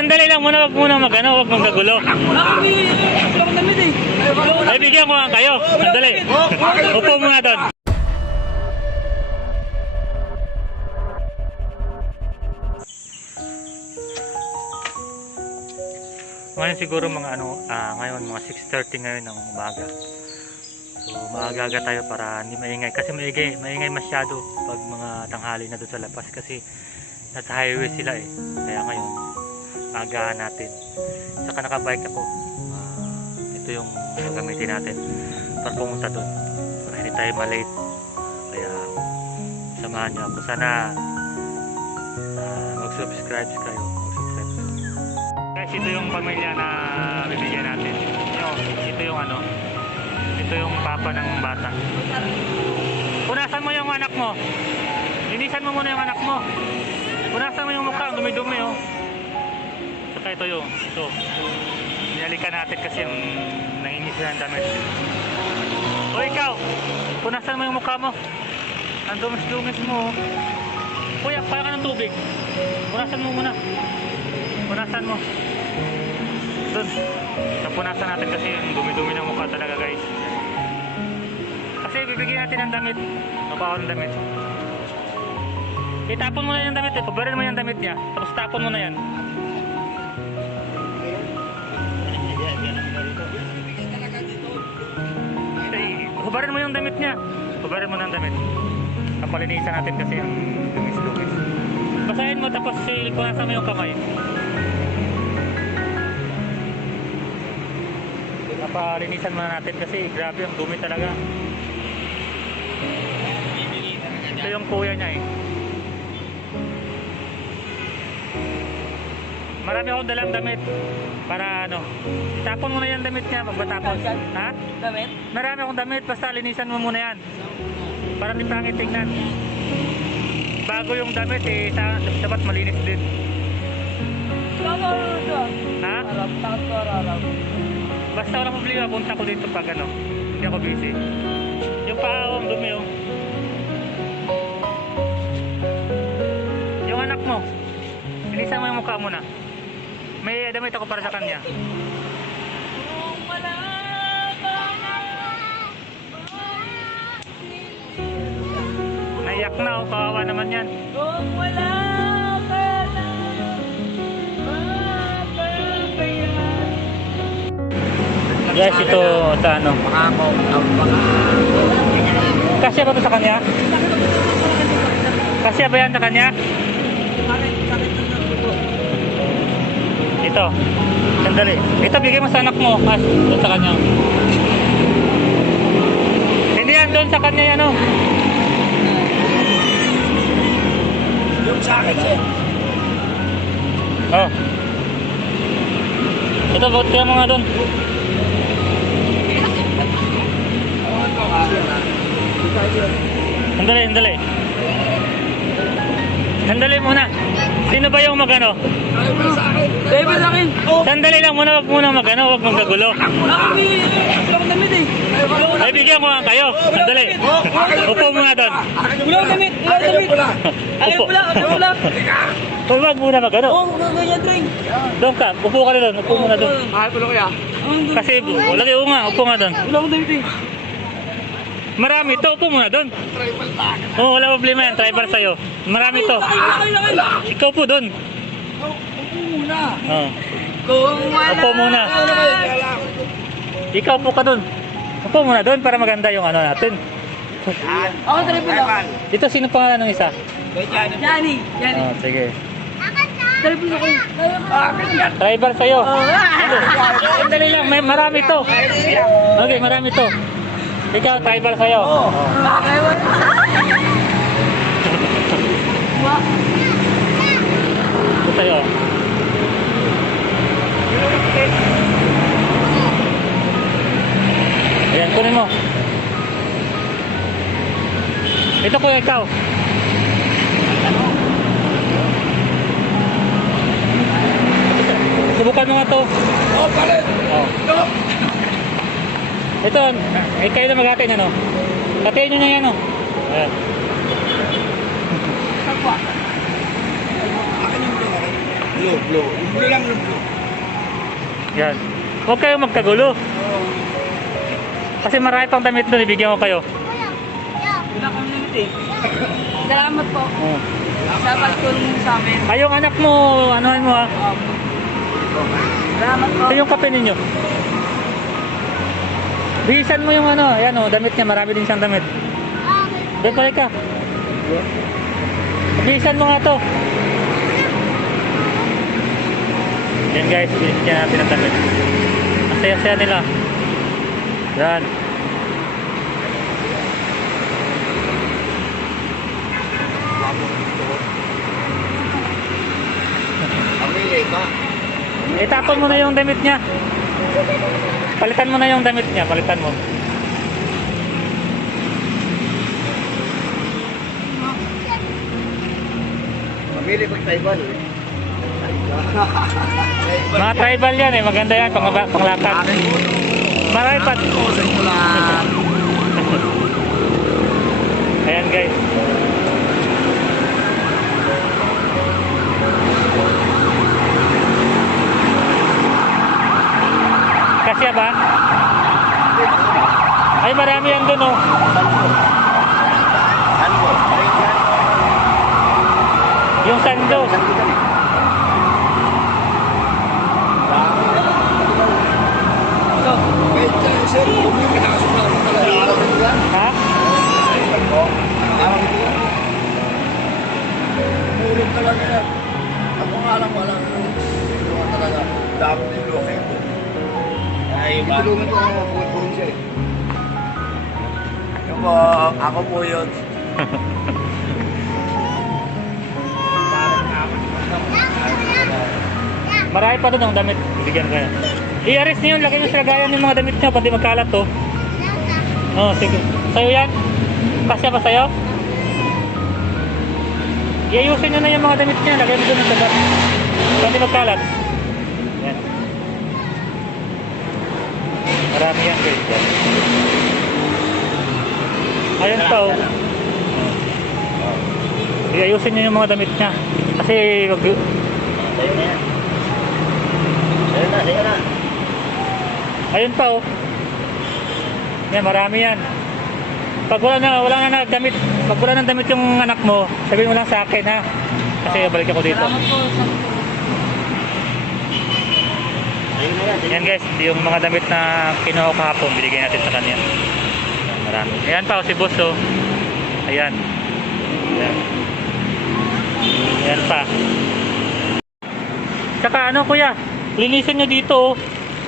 Sandali lang muna, wag muna wag mong gagulo. Ay, bigyan ko nga kayo. Sandali. Upo muna doon. Ngayon siguro mga ngayon mga 6:30 ngayon ng umaga. So maaga-aga tayo para hindi maingay kasi maingay masyado pag mga tanghali na doon sa labas kasi nasa highway sila eh. Kaya ngayon agahan natin. Saka nakabike ako. Ito yung gagamitin natin para pumunta doon. Para hindi tayo malate. Kaya samahan niyo ako. Sana mag-subscribe kayo. Guys, ito yung pamilya na bibigyan natin. Ito yung papa ng bata. Punasan mo yung anak mo. Linisan mo muna yung anak mo. Punasan mo yung mukha, dumi-dumi oh. Saka ito. Nihalikan natin kasi yung nanginis na ang damit. O ikaw, punasan mo yung mukha mo. Ang dumis-dumis mo oh. Kuya, para ka ng tubig. Punasan mo muna. Punasan mo. Doon. Napunasan natin kasi yung dumi-dumi ng mukha talaga guys. Kasi bibigyan natin ng damit. Mabaho ng damit. Itapon mo na yung damit eh. Pabarin mo yung damit niya. Tapos tapon mo na yan. Pabarin mo yung damit niya. Pabarin mo na yung damit. Kapalinisan natin kasi yung dumis-dumis. Basahin mo tapos punasan mo yung kamay. Napalinisan muna natin kasi grabe ang dumi talaga. Ito yung kuya niya eh. Marami akong dalang damit para itapon mo na yung damit niya magbatapos. Ha? Damit? Marami akong damit basta linisan mo muna yan para hindi pangit tingnan. Bago yung damit eh dapat malinis din. Ha? Basta walang problema, punta ko dito pag hindi ako busy. Yung paa ang dumi oh. Yung anak mo, linisan mo yung mukha mo na. May damit ako para sa kanya. Naiyak na oh, kawawa naman yan. Guys, ito sa Kasya ba ito sa kanya? Kasya ba yan sa kanya? Ito. Sandali. Ito, bigay mo sa anak mo. Doon sa kanya. Hindi yan, doon sa kanya yan oh. Yung sa akin siya. Oh. Ito, vote kaya mga doon. Sandali. Sandali muna. Sino ba yung magano? Driver sa akin. Sandali lang muna, wag muna wag mong gagulo. Ay, bigyan ko nga kayo. Sandali. Upo muna doon. Ulang damit. Pula. Wag muna magano. Ganyan, Dreng. Doon ka, upo ka rin doon. Upo muna doon. Pula kaya. Kasi, lagi upo nga doon. Ulang damit eh. Marami to, upo muna doon. Oo, wala problema yan, driver sa'yo. Marami to. Ikaw po doon. Upo muna. Oo. Kung wala. Upo muna. Ikaw po ka doon. Upo muna doon para maganda yung natin. Ako driver lang. Dito, sino pangalan ng isa? Johnny. Oo, sige. Driver ako. Driver sa'yo. Sandali lang, marami to. Okay, marami to. Ikaw, driver sa'yo. Oo. Ito sa'yo. Ayan, kunin mo. Ito ko, ikaw. Subukan mo nga to. Oh. Ito, kayo na mag-hati niya, no? Hatiin nyo na yan, no? Ayan. Blue. Yung blue lang, blue. Yan. Huwag kayong magkagulo. Kasi marami pang damit doon, ibigyan ko kayo. Wala kang limit eh. Salamat po. Oh. Salamat po sa amin. Ay, yung anak mo, anuhin mo ha. Salamat po. Ito yung kape ninyo. Bihisan mo yung ano, ayan o, damit niya, marami din siyang damit. Doon pala ka. Bihisan mo nga to. Yan guys, binigyan natin ang damit. Ang saya-saya nila. Yan. Pamili ka. Itapon mo na yung damit niya. Palitan mo na yung damit niya, palitan mo. Pamili pag tribal. Mga tribal yan eh, maganda yan, panglakad. Marami pa. Ayan guys. Kasya ba? Ay marami yan dun oh. Sando. Yung sando. Ha? Mulog talaga yan. Ako nga lang wala. Tulungan talaga. Dami ng loke ko. Ay, tulungan ko ang mga siya eh. Ako po yun. Marami pa doon ang damit. Bigyan ko yan. I-arrest niyo yun, lagay mo sa lagayan yung mga damit niyo, pati magkalat to. Oh, sige. Sa'yo yan? Kasya ba sa'yo? I-ayusin nyo na yung mga damit niya, lagay mo doon ang sabat. Pati magkalat. Yan. Marami yan guys. Yan. Ayun pa oh. I-ayusin nyo yung mga damit niya. Kasi wag... Sa'yo na yan. Sa'yo na. Ayun pa oh. Yan, marami yan. Pag wala na damit, pag wala ng damit yung anak mo, sabihin mo lang sa akin ha. Kasi balik ako dito. Salamat po. Sa'yo na yan. Yan guys, yung mga damit na kinuha ko kahapon, binigay natin sa kanya. Yan, marami. Ayan pa oh, si boss oh. Ayan. Ayan. Ayan pa. Saka ano kuya, linisin nyo dito oh.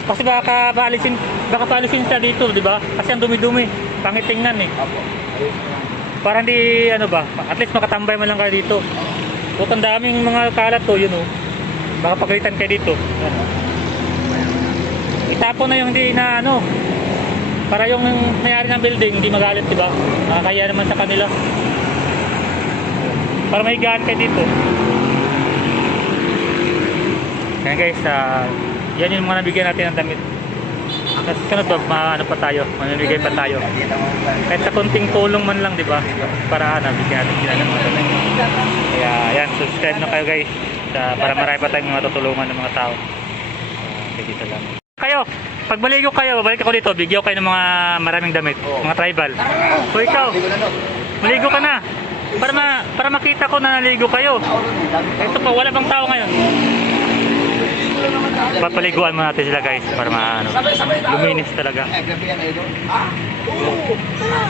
Kasi baka paalisin siya dito, di ba? Kasi ang dumi-dumi, pangit tingnan eh. Apo. Para hindi ano ba, at least makatambay man lang kayo dito. Huwag ang daming mga kalat to, yun oh. Baka pagalitan kayo dito. Yan, oh. Itapon na yung hindi na ano, para yung nangyari ng building hindi magalit, di ba? Nakakaya naman sa kanila. Para may gaan kayo dito. Yan guys, yan yung mga nabigyan natin ng damit. Kasi sunod ba, ano pa tayo, mamimigay pa tayo. Kahit sa konting tulong man lang, di ba? Para nabigyan natin sila ng mga damit. Kaya yan, subscribe na kayo guys. Para marami pa tayong mga tutulungan ng mga tao. Sige, salamat. Kayo, pag maligo kayo, babalik ako dito, bigyan ko kayo ng mga maraming damit, mga tribal. O ikaw, maligo ka na. Para makita ko na naligo kayo. Ito pa, wala bang tao ngayon? Papaliguan mo natin sila guys para luminis talaga.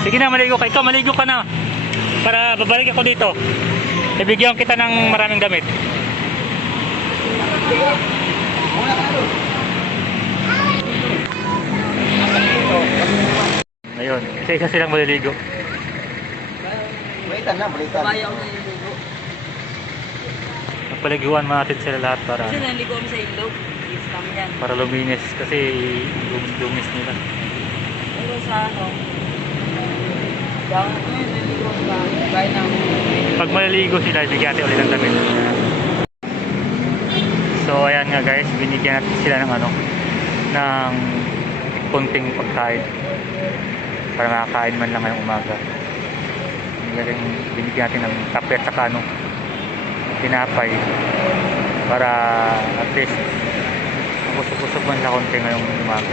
Sige na, maligo ka. Ikaw, maligo ka na. Para babalik ako dito. Ibigyan kita ng maraming damit. Ayun, isa-isa silang maliligo. Balitan na, balitan. Kaya ako naliligo. Paliguan mo natin sila lahat para Kasi naliligo kami sa ilog. Yes namin yan. para luminis kasi lumis nila. Pero sa ano, bakit ngayon naliligo kami sa bahay namin. Pag maliligo sila, bigyan natin ulit ng damit. So ayan nga guys, binigyan natin sila ng ng konting pagkain para makakain man lang ngayong umaga. Binigyan natin ng kape at saka tinapay. Para at least mabusog-busog man sa konti ngayong umaga.